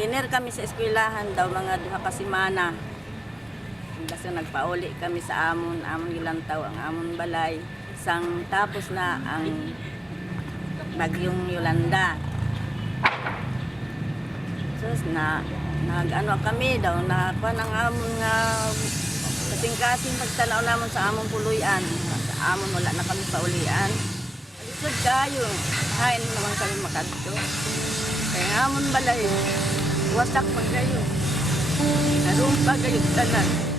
Tiner kami sa eskwelahan daw mga duha ka semana. Kasi nagpauli kami sa amon Gilantaw ang amon balay. Sang tapos na ang bagyong Yolanda. So nag-ano kami daw na kuan ang amon nga kasing-kasing pagtanaw namon sa amon puluyan. Sa amon wala na kami paulian. Alisod kayo. Hain naman kami makadto. Kaya amon balay. Wasak pa kayo. Narumpa kayo tanan.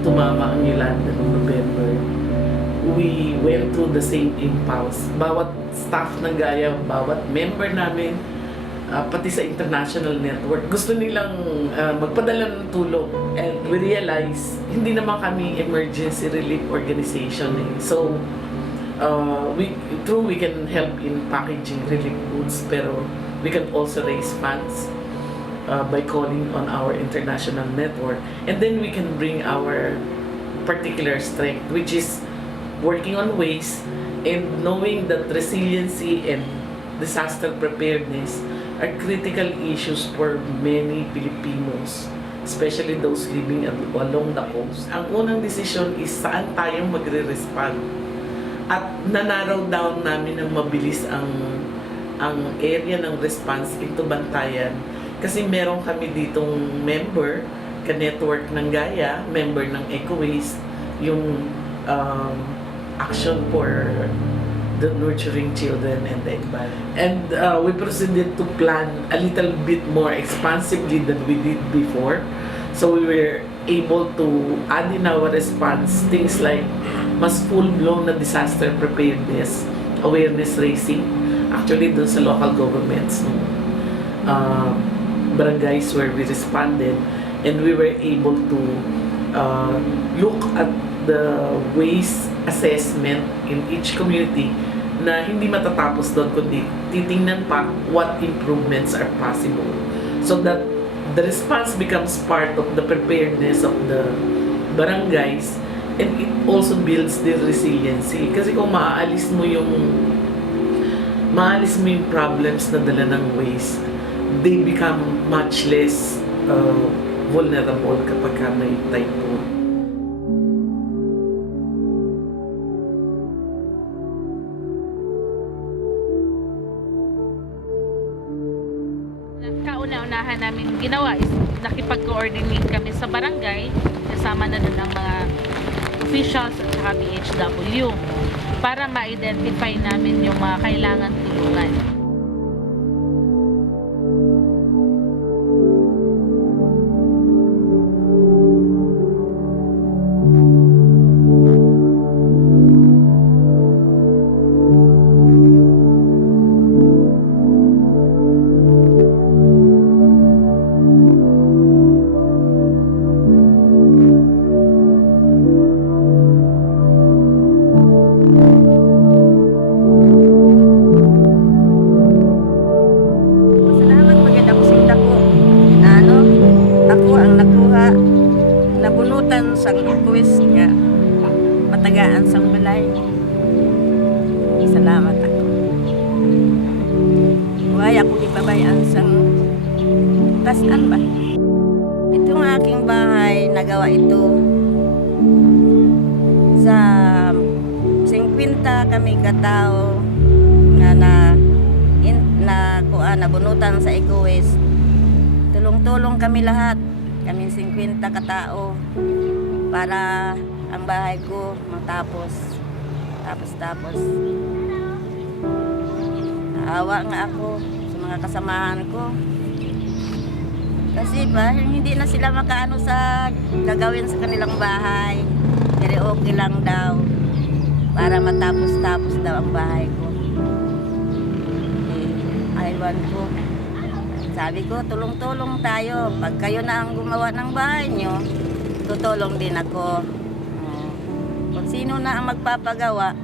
Tumama ang Yolanda noong November, we went through the same impulse. Bawat staff ng Gaya, bawat member namin, pati sa international network, gusto nilang magpadala ng tulong. And we realized, hindi naman kami emergency relief organization. So, we can help in packaging relief goods, pero we can also raise funds by calling on our international network, and then we can bring our particular strength, which is working on waste and knowing that resiliency and disaster preparedness are critical issues for many Filipinos, especially those living along the coast. Ang unang desisyon is saan tayo magre-respond, at nanaraw down namin ng mabilis ang area ng response into Bantayan. Kasi meron kami ditong member, ka-network ng Gaya, member ng EcoWaste, yung Action for the Nurturing Children and the Environment. And we proceeded to plan a little bit more expansively than we did before. So we were able to add in our response things like mas full-blown na disaster preparedness, awareness raising, actually dun sa local governments, barangays where we responded, and we were able to look at the waste assessment in each community na hindi matatapos doon, kundi titingnan pa what improvements are possible, so that the response becomes part of the preparedness of the barangays, and it also builds the resiliency. Kasi kung maaalis mo yung problems na dala ng waste, they become much less vulnerable kapag may typhoon. Kauna-unahan namin ginawa is nakipag-coordinate kami sa barangay, kasama na doon ang mga officials at saka BHW para ma-identify namin yung mga kailangan tulungan. balay. Salamat ako. Huwag ako ipabayaan sa tasan ba? Itong aking bahay, nagawa ito sa 50 kami katao nabunutan sa Eco-West. Tulong-tulong kami lahat, kami 50 katao para ang bahay ko matapos. Tapos. Naawa nga ako sa mga kasamahan ko. Kasi ba, hindi na sila makaano sa gagawin sa kanilang bahay. Pero okay lang daw para matapos-tapos daw ang bahay ko. Aywan ko. Sabi ko, tulong-tulong tayo. Pag kayo na ang gumawa ng bahay nyo, tutulong din ako. Kung sino na ang magpapagawa,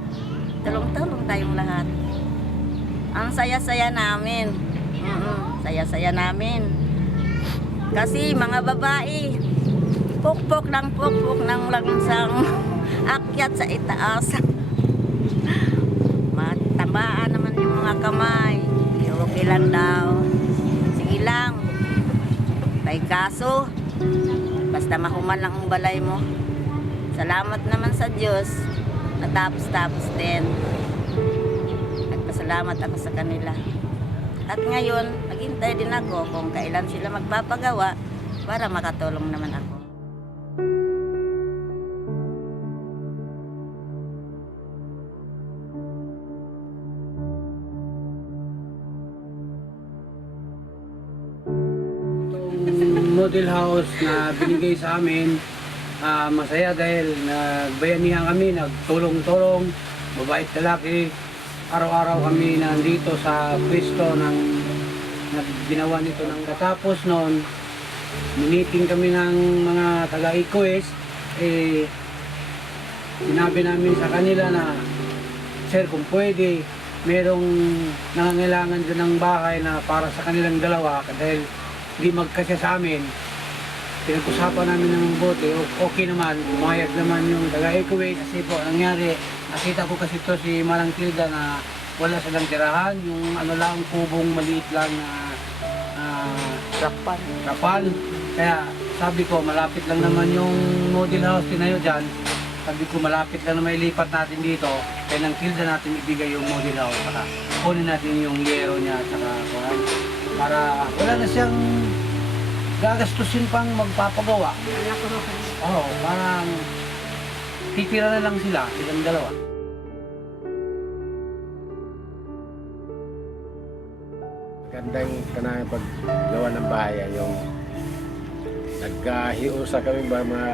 tulong-tulong tayong lahat. Ang saya-saya namin. Saya-saya namin. Kasi mga babae, pukpok ng langsang akyat sa itaas. Matabaan naman yung mga kamay. Okay lang daw. Sige lang. May kaso. Basta mahuman lang ang balay mo. Salamat naman sa Diyos. Natapos-tapos din. Nagpasalamat ako sa kanila. At ngayon, naghintay din ako kung kailan sila magpapagawa para makatulong naman ako. Model house na binigay sa amin, masaya dahil nagbayanihan kami, nagtulong-tulong, mabait lalaki. Araw-araw kami nandito sa pwesto ng ginawa nito ng katapos noon. Miniting kami ng mga taga-Eco-West, sinabi namin sa kanila na, sir, kung pwede, merong nangangailangan dyan ng bahay na para sa kanilang dalawa dahil hindi magkasya sa amin. Pinag-usapan namin ng bote, okay naman, umayag naman yung taga-Eco-West. Kasi po, nangyari, nakita ko kasi ito si Malang Tilda na wala silang tirahan, yung ano lang, kubong maliit lang na rapal. Kaya sabi ko, malapit lang naman yung model house tinayo dyan. Sabi ko, malapit lang na may lipat natin dito. Kaya nang Tilda natin ibigay yung model house. Saka kunin natin yung yero niya. Saka para wala na siyang gagastusin pang magpapagawa. Oo, parang titira na lang sila, silang dalawa. Gandang kanang paggawa ng bahay yung nagkahiusa kami ba mga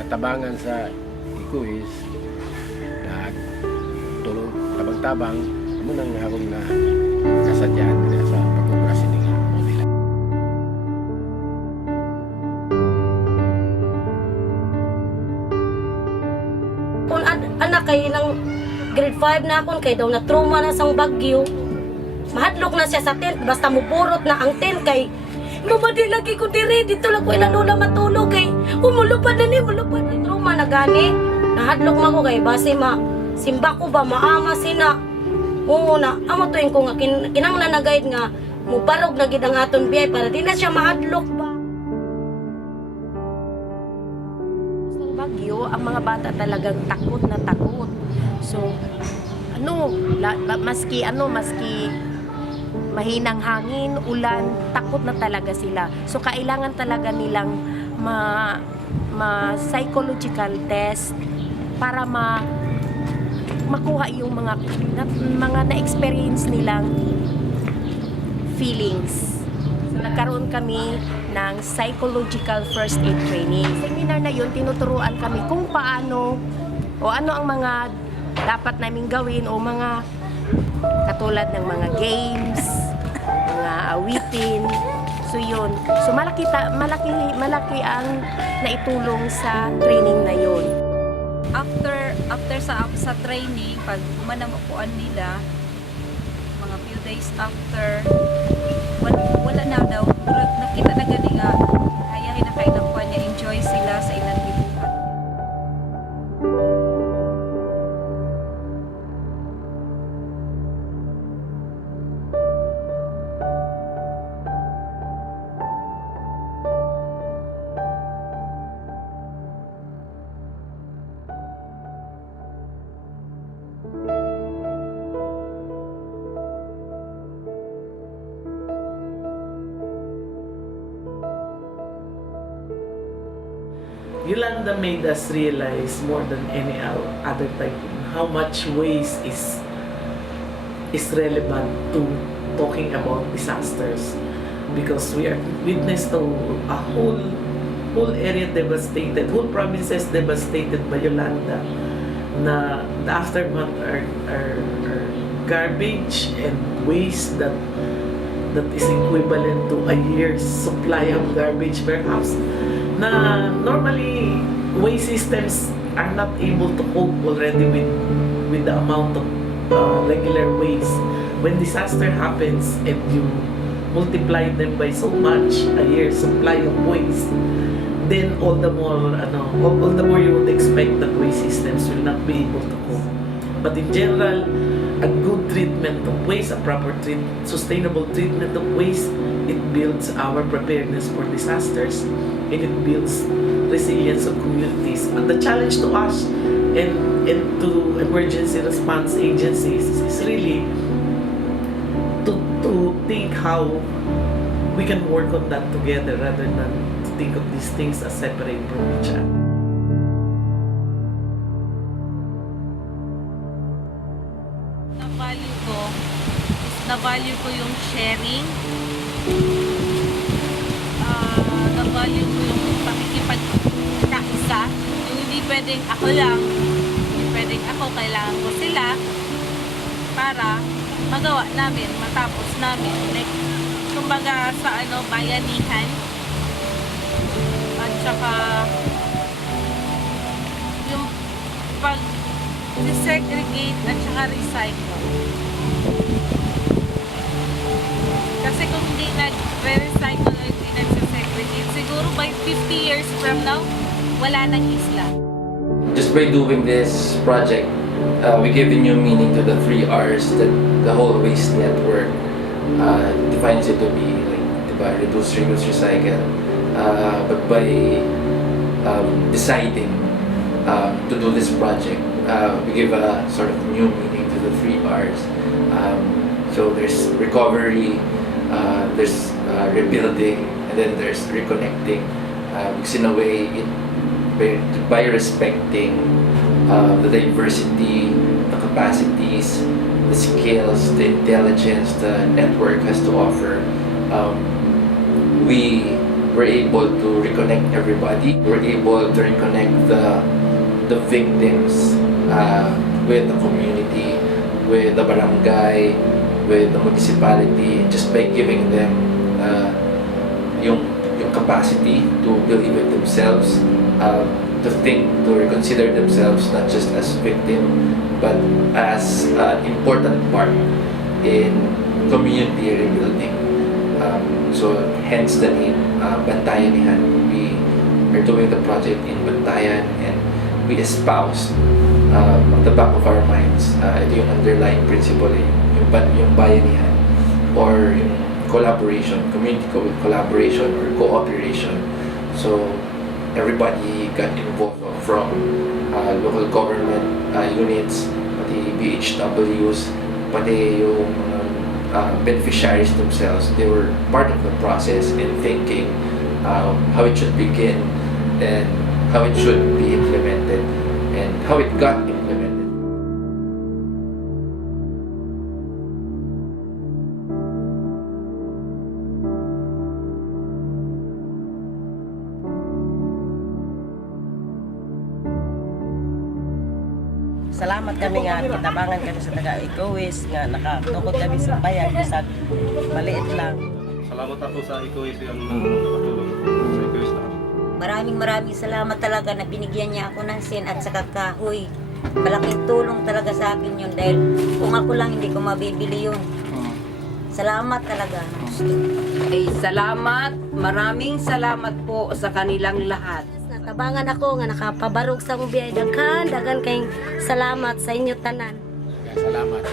natabangan sa Eco-West na tulong tabang-tabang munang akong na kasadyahan nila sa pag-operasyon ng model. Kung anak kay ng grade 5 na akon kay daw na trauma na sang bagyo. Mahadlok na siya sa tent basta mupurot na ang tent kay mabadi lagi ko diri dito lang ko ilalula matulog kay umulupad na ni trauma na gani. Nahadlok man ko kay base simba ko ba maama sina. Oo na amo tuing ko nga kinanglan na guide nga muparog na gid ang aton biyay para di na siya mahadlok ba. Bagyo, ang mga bata talagang takot na takot. So, maski mahinang hangin, ulan, takot na talaga sila. So, kailangan talaga nilang psychological test para makuha yung mga na-experience nilang feelings. So, nagkaroon kami ng psychological first aid training. Seminar na yun, tinuturuan kami kung paano o ano ang mga dapat naming gawin o mga katulad ng mga games, mga awitin. So yun. So malaki ang naitulong sa training na yun. After sa training, pag umanamukuan nila, mga few days after, wala na daw. Nakita na gani nga, hayahin na kayo ng kuha niya, enjoy sila sa ilang bibuhat. Yolanda made us realize more than any other typhoon how much waste is relevant to talking about disasters, because we are witness to a whole area devastated, whole provinces devastated by Yolanda, na the aftermath are garbage and waste that is equivalent to a year's supply of garbage perhaps, na normally waste systems are not able to cope already with the amount of regular waste. When disaster happens and you multiply them by so much, a year's supply of waste, then all the more you would expect that waste systems will not be able to cope. But in general, a good treatment of waste, a proper sustainable treatment of waste, it builds our preparedness for disasters, and it builds resilience of communities. But the challenge to us and to emergency response agencies is really to think how we can work on that together rather than to think of these things as separate from each other. Na-value ko yung sharing. Na-value ko yung pakikipagkaisa. Yung hindi pwedeng ako lang, hindi pwedeng ako, kailangan ko sila para magawa namin, matapos namin. Like, kumbaga sa bayanihan. At saka yung pag-segregate at saka recycle. Kasi kung hindi nag-recycle o hindi nag-segregate, siguro by 50 years from now, wala nang isla. Just by doing this project, we give a new meaning to the 3 R's that the whole waste network defines it to be, like, diba, reduce, reuse, recycle. But by deciding to do this project, we give a sort of new meaning to the 3 R's. So there's recovery, there's rebuilding, and then there's reconnecting. Because in a way, by respecting the diversity, the capacities, the skills, the intelligence the network has to offer, we were able to reconnect everybody. We're able to reconnect the victims with the community, with the barangay, with the municipality, just by giving them yung capacity to believe in themselves, to think, to reconsider themselves not just as victim, but as an important part in community rebuilding. So hence the name Bantayan-ihan. We are doing the project in Bantayan, and we espouse at the back of our minds, ito yung underlying principle, yung bayanihan, or yung collaboration, community collaboration or cooperation. So everybody got involved, from local government units, pati BHWs, pati yung beneficiaries themselves. They were part of the process in thinking how it should begin and how it should be implemented and how it got implemented. Salamat kami nga kitabangan kami sa taga-Ecowaste nga nakatukod kami sa bayan bisag maliit lang. Salamat ako sa Ecowaste yung nakatulong sa Ecowaste na. Maraming salamat talaga na binigyan niya ako ng sin at saka kahoy. Malaking tulong talaga sa akin yun dahil kung ako lang hindi ko mabibili yun. Salamat talaga. Ay, salamat. Maraming salamat po sa kanilang lahat. Natabangan ako nga nakapabarog sa akong biyay. Daghan kayong salamat sa inyo tanan. Salamat.